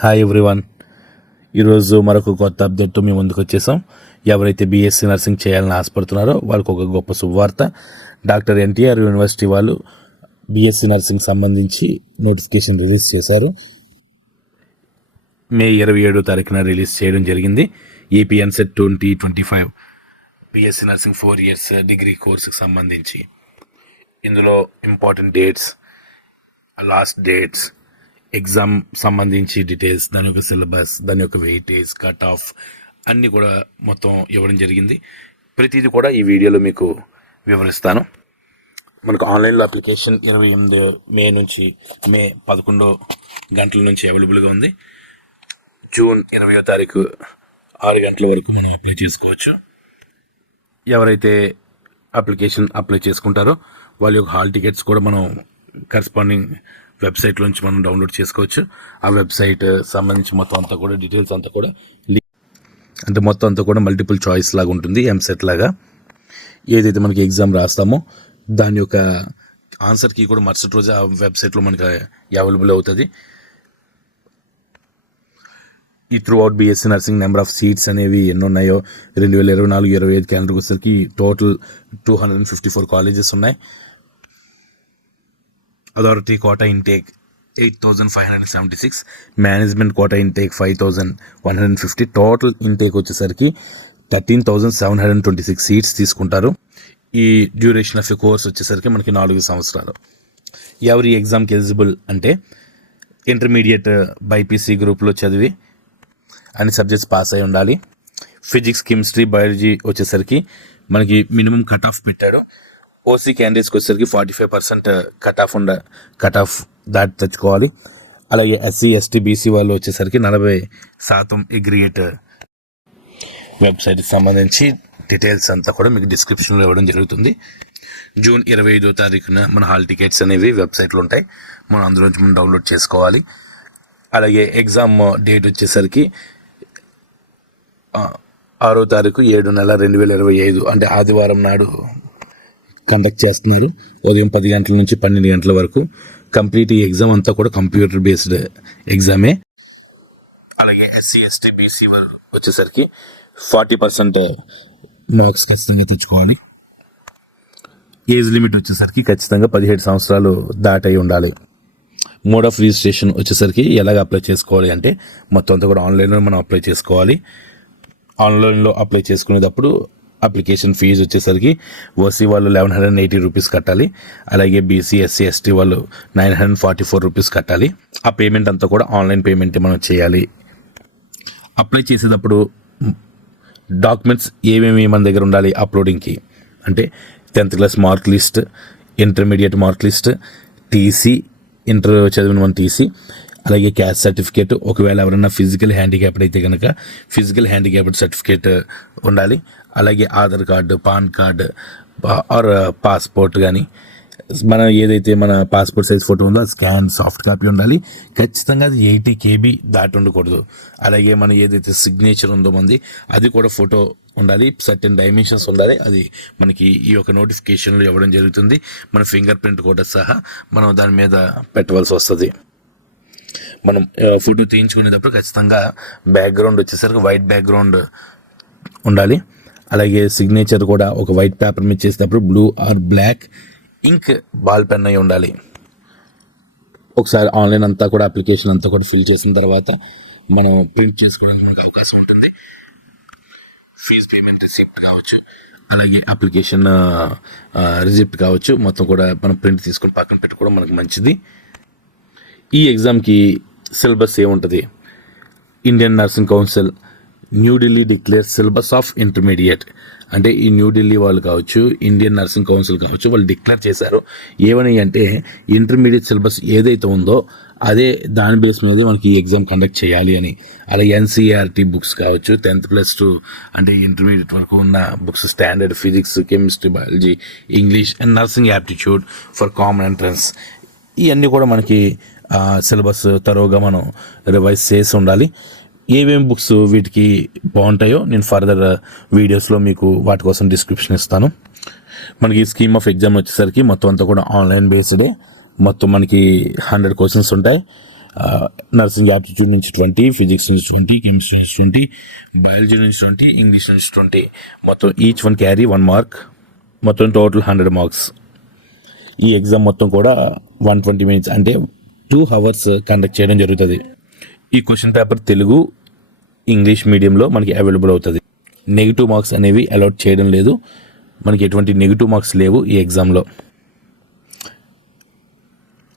Hi everyone. ఈరోజు మరొక కొత్త అప్డేట్తో మేము ముందుకు వచ్చేసాం. ఎవరైతే బీఎస్సీ నర్సింగ్ చేయాలని ఆశపడుతున్నారో వాళ్ళకు ఒక గొప్ప శుభవార్త. డాక్టర్ ఎన్టీఆర్ యూనివర్సిటీ వాళ్ళు బీఎస్సీ నర్సింగ్ సంబంధించి నోటిఫికేషన్ రిలీజ్ చేశారు. మే 27వ తారీఖున రిలీజ్ చేయడం జరిగింది. ఏపీ ఎన్సెట్ 2025 బీఎస్సీ నర్సింగ్ 4 years డిగ్రీ కోర్సుకు సంబంధించి ఇందులో important dates, last dates, exam సంబంధించి డీటెయిల్స్, దాని యొక్క సిలబస్, దాని యొక్క వెయిటేజ్, కట్ ఆఫ్ అన్నీ కూడా మొత్తం ఇవ్వడం జరిగింది. ప్రతిదీ కూడా ఈ వీడియోలో మీకు వివరిస్తాను. మనకు ఆన్లైన్లో అప్లికేషన్ 28 మే నుంచి మే 11 గంటల నుంచి అవైలబుల్గా ఉంది. జూన్ 20వ తారీఖు 6 గంటల వరకు మనం అప్లై చేసుకోవచ్చు. ఎవరైతే అప్లై చేసుకుంటారో వాళ్ళ యొక్క హాల్ టికెట్స్ కూడా మనం కరెస్పాండింగ్ వెబ్సైట్ నుంచి మనం డౌన్లోడ్ చేసుకోవచ్చు. ఆ వెబ్సైట్ సంబంధించి మొత్తం అంతా కూడా డీటెయిల్స్ అంతా కూడా అంటే మొత్తం అంతా కూడా మల్టిపుల్ చాయిస్ లాగా ఉంటుంది. ఎంసెట్ లాగా ఏదైతే మనకి ఎగ్జామ్ రాస్తామో దాని యొక్క ఆన్సర్ కీ కూడా మరుసటి రోజు ఆ వెబ్సైట్లో మనకి అవైలబుల్ అవుతుంది. ఈ throughout BSc nursing number of seats అనేవి ఎన్ని ఉన్నాయో 2024-25 క్యాలెండర్కి వచ్చేసరికి టోటల్ 254 కాలేజెస్ ఉన్నాయి. Authority quota intake 8,576, management quota intake 5,150, total intake వచ్చేసరికి 13,726 సీట్స్ తీసుకుంటారు. ఈ డ్యూరేషన్ ఆఫ్ ఎ కోర్స్ వచ్చేసరికి మనకి 4 సంవత్సరాలు. ఎవరి ఎగ్జామ్కి ఎలిజిబుల్ అంటే ఇంటర్మీడియట్ బైపీసీ గ్రూప్లో చదివి అన్ని సబ్జెక్ట్స్ పాస్ అయి ఉండాలి. ఫిజిక్స్, కెమిస్ట్రీ, బయాలజీ వచ్చేసరికి మనకి మినిమం కట్ ఆఫ్ పెట్టాడు. ఓసీ క్యాండిడేట్స్కి వచ్చేసరికి 45% కట్ ఆఫ్ దాటి తెచ్చుకోవాలి. అలాగే ఎస్సీ, ఎస్టీ, బీసీ వాళ్ళు వచ్చేసరికి 40% అగ్రిగేట్. వెబ్సైట్కి సంబంధించి డీటెయిల్స్ అంతా కూడా మీకు డిస్క్రిప్షన్లో ఇవ్వడం జరుగుతుంది. జూన్ 25వ తారీఖున మన హాల్ టికెట్స్ అనేవి వెబ్సైట్లో ఉంటాయి. మనం అందులోంచి మనం డౌన్లోడ్ చేసుకోవాలి. అలాగే ఎగ్జామ్ డేట్ వచ్చేసరికి 6వ తారీఖు 7 నెల 2025 అంటే ఆదివారం నాడు కండక్ట్ చేస్తున్నారు. ఉదయం 10 గంటల నుంచి 12 గంటల వరకు. కంప్లీట్ ఈ ఎగ్జామ్ అంతా కూడా కంప్యూటర్ బేస్డ్ ఎగ్జామే. అలాగే ఎస్సీ, ఎస్టీ, బీసీ వాళ్ళు వచ్చేసరికి 40% మార్క్స్ ఖచ్చితంగా తెచ్చుకోవాలి. ఏజ్ లిమిట్ వచ్చేసరికి ఖచ్చితంగా 17 సంవత్సరాలు దాటై ఉండాలి. మోడ్ ఆఫ్ రిజిస్ట్రేషన్ వచ్చేసరికి ఎలాగ అప్లై చేసుకోవాలి అంటే మొత్తం అంతా కూడా ఆన్లైన్లో మనం అప్లై చేసుకోవాలి. ఆన్లైన్లో అప్లై చేసుకునేటప్పుడు అప్లికేషన్ ఫీజు వచ్చేసరికి ఓసీ వాళ్ళు 1,180 రూపీస్ కట్టాలి. అలాగే బీసీ, ఎస్సీ, ఎస్టీ వాళ్ళు 944 రూపీస్ కట్టాలి. ఆ పేమెంట్ అంతా కూడా ఆన్లైన్ పేమెంట్ మనం చేయాలి. అప్లై చేసేటప్పుడు డాక్యుమెంట్స్ ఏమేమి మన దగ్గర ఉండాలి అప్లోడింగ్కి అంటే 10th class mark list, intermediate mark list, TC, inter చదివిన మన టీసీ, అలాగే క్యాస్ట్ సర్టిఫికేట్. ఒకవేళ ఎవరైనా ఫిజికల్ హ్యాండిక్యాప్డ్ అయితే కనుక ఫిజికల్ హ్యాండిక్యాప్డ్ సర్టిఫికేట్ ఉండాలి. అలాగే Aadhaar card, pan card are passport కానీ మన ఏదైతే మన పాస్పోర్ట్ సైజ్ ఫోటో ఉందో స్కాన్ సాఫ్ట్ కాపీ ఉండాలి. ఖచ్చితంగా అది 80 KB దాటి ఉండకూడదు. అలాగే మన ఏదైతే సిగ్నేచర్ ఉందో మంది అది కూడా ఫోటో ఉండాలి. సర్టెన్ డైమెన్షన్స్ ఉండాలి. అది మనకి ఈ యొక్క నోటిఫికేషన్లో ఇవ్వడం జరుగుతుంది. మన ఫింగర్ ప్రింట్ కూడా సహా మనం దాని మీద పెట్టవలసి వస్తుంది. మనం ఫోటో తీయించుకునేటప్పుడు ఖచ్చితంగా బ్యాక్గ్రౌండ్ వచ్చేసరికి వైట్ బ్యాక్గ్రౌండ్ ఉండాలి. అలాగే సిగ్నేచర్ కూడా ఒక వైట్ పేపర్ మీద చేసేటప్పుడు blue or black ink ball pen అయి ఉండాలి. ఒకసారి ఆన్లైన్ అంతా కూడా అప్లికేషన్ అంతా కూడా ఫిల్ చేసిన తర్వాత మనం ప్రింట్ చేసుకోవడానికి మనకు అవకాశం ఉంటుంది. ఫీజ్ పేమెంట్ రిసిప్ట్ కావచ్చు, అలాగే అప్లికేషన్ రిసిప్ట్ కావచ్చు, మొత్తం కూడా మనం ప్రింట్ తీసుకొని పక్కన పెట్టుకోవడం మనకు మంచిది. ఈ ఎగ్జామ్కి సిలబస్ ఏముంటుంది? Indian nursing council New Delhi declare syllabus of intermediate అంటే ఈ న్యూఢిల్లీ వాళ్ళు కావచ్చు, ఇండియన్ నర్సింగ్ కౌన్సిల్ కావచ్చు, వాళ్ళు డిక్లేర్ చేశారు. ఏమని అంటే ఇంటర్మీడియట్ సిలబస్ ఏదైతే ఉందో అదే దాని బేస్ మీద మనకి ఈ ఎగ్జామ్ కండక్ట్ చేయాలి అని. అలాగే ఎన్సీఆర్టీ బుక్స్ కావచ్చు, 10th+2 అంటే ఇంటర్మీడియట్ వరకు ఉన్న books, standard physics, chemistry, biology, English and nursing aptitude for common entrance, ఇవన్నీ కూడా మనకి సిలబస్ తరోగా మనం రివైజ్ చేసి ఉండాలి. ఏమేమి బుక్స్ వీటికి బాగుంటాయో నేను ఫర్దర్ వీడియోస్లో మీకు వాటి కోసం డిస్క్రిప్షన్ ఇస్తాను. మనకి స్కీమ్ ఆఫ్ ఎగ్జామ్ వచ్చేసరికి మొత్తం అంతా కూడా ఆన్లైన్ బేస్డే. మొత్తం మనకి 100 క్వశ్చన్స్ ఉంటాయి. నర్సింగ్ యాప్టిట్యూడ్ నుంచి 20, ఫిజిక్స్ నుంచి 20, కెమిస్ట్రీ నుంచి 20, బయాలజీ నుంచి 20, ఇంగ్లీష్ నుంచి 20. మొత్తం ఈచ్ వన్ క్యారీ 1 మార్క్. మొత్తం టోటల్ 100 మార్క్స్. ఈ ఎగ్జామ్ మొత్తం కూడా 120 minutes అంటే 2 hours కండక్ట్ చేయడం జరుగుతుంది. ఈ క్వశ్చన్ పేపర్ తెలుగు, ఇంగ్లీష్ మీడియంలో మనకి అవైలబుల్ అవుతుంది. నెగిటివ్ మార్క్స్ అనేవి అలౌట్ చేయడం లేదు. మనకి ఎటువంటి నెగిటివ్ మార్క్స్ లేవు ఈ ఎగ్జామ్లో.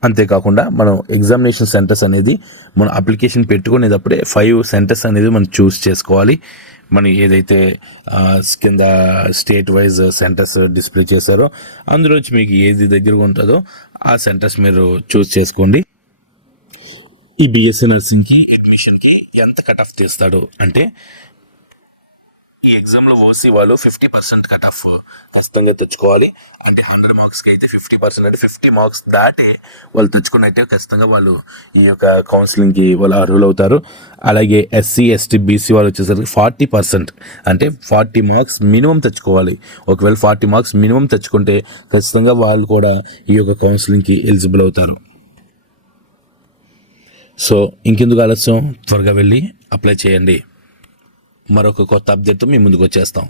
అంతేకాకుండా మనం ఎగ్జామినేషన్ సెంటర్స్ అనేది మనం అప్లికేషన్ పెట్టుకునేటప్పుడే 5 సెంటర్స్ అనేది మనం చూస్ చేసుకోవాలి. మనం ఏదైతే కింద స్టేట్ వైజ్ సెంటర్స్ డిస్ప్లే చేశారో అందులోంచి మీకు ఏది దగ్గరగా ఉంటుందో ఆ సెంటర్స్ మీరు చూస్ చేసుకోండి. ఈ బీఎస్సీ నర్సింగ్కి అడ్మిషన్కి ఎంత కట్ ఆఫ్ తీస్తాడు అంటే, ఈ ఎగ్జామ్లో ఓసీ వాళ్ళు 50% కట్ ఆఫ్ ఖచ్చితంగా తెచ్చుకోవాలి. అంటే 100 మార్క్స్కి అయితే 50% అంటే 50 మార్క్స్ దాటి వాళ్ళు తెచ్చుకున్నట్టే ఖచ్చితంగా వాళ్ళు ఈ యొక్క కౌన్సిలింగ్కి వాళ్ళు అర్హులు అవుతారు. అలాగే ఎస్సీ, ఎస్టీ, బీసీ వాళ్ళు వచ్చేసరికి 40% అంటే 40 మార్క్స్ మినిమం తెచ్చుకోవాలి. ఒకవేళ 40 మార్క్స్ మినిమం తెచ్చుకుంటే ఖచ్చితంగా వాళ్ళు కూడా ఈ యొక్క కౌన్సిలింగ్కి ఎలిజిబుల్ అవుతారు. సో ఇంకెందుకు ఆలస్యం, త్వరగా వెళ్ళి అప్లై చేయండి. మరొక కొత్త అప్డేట్తో మీ ముందుకు వచ్చేస్తాం.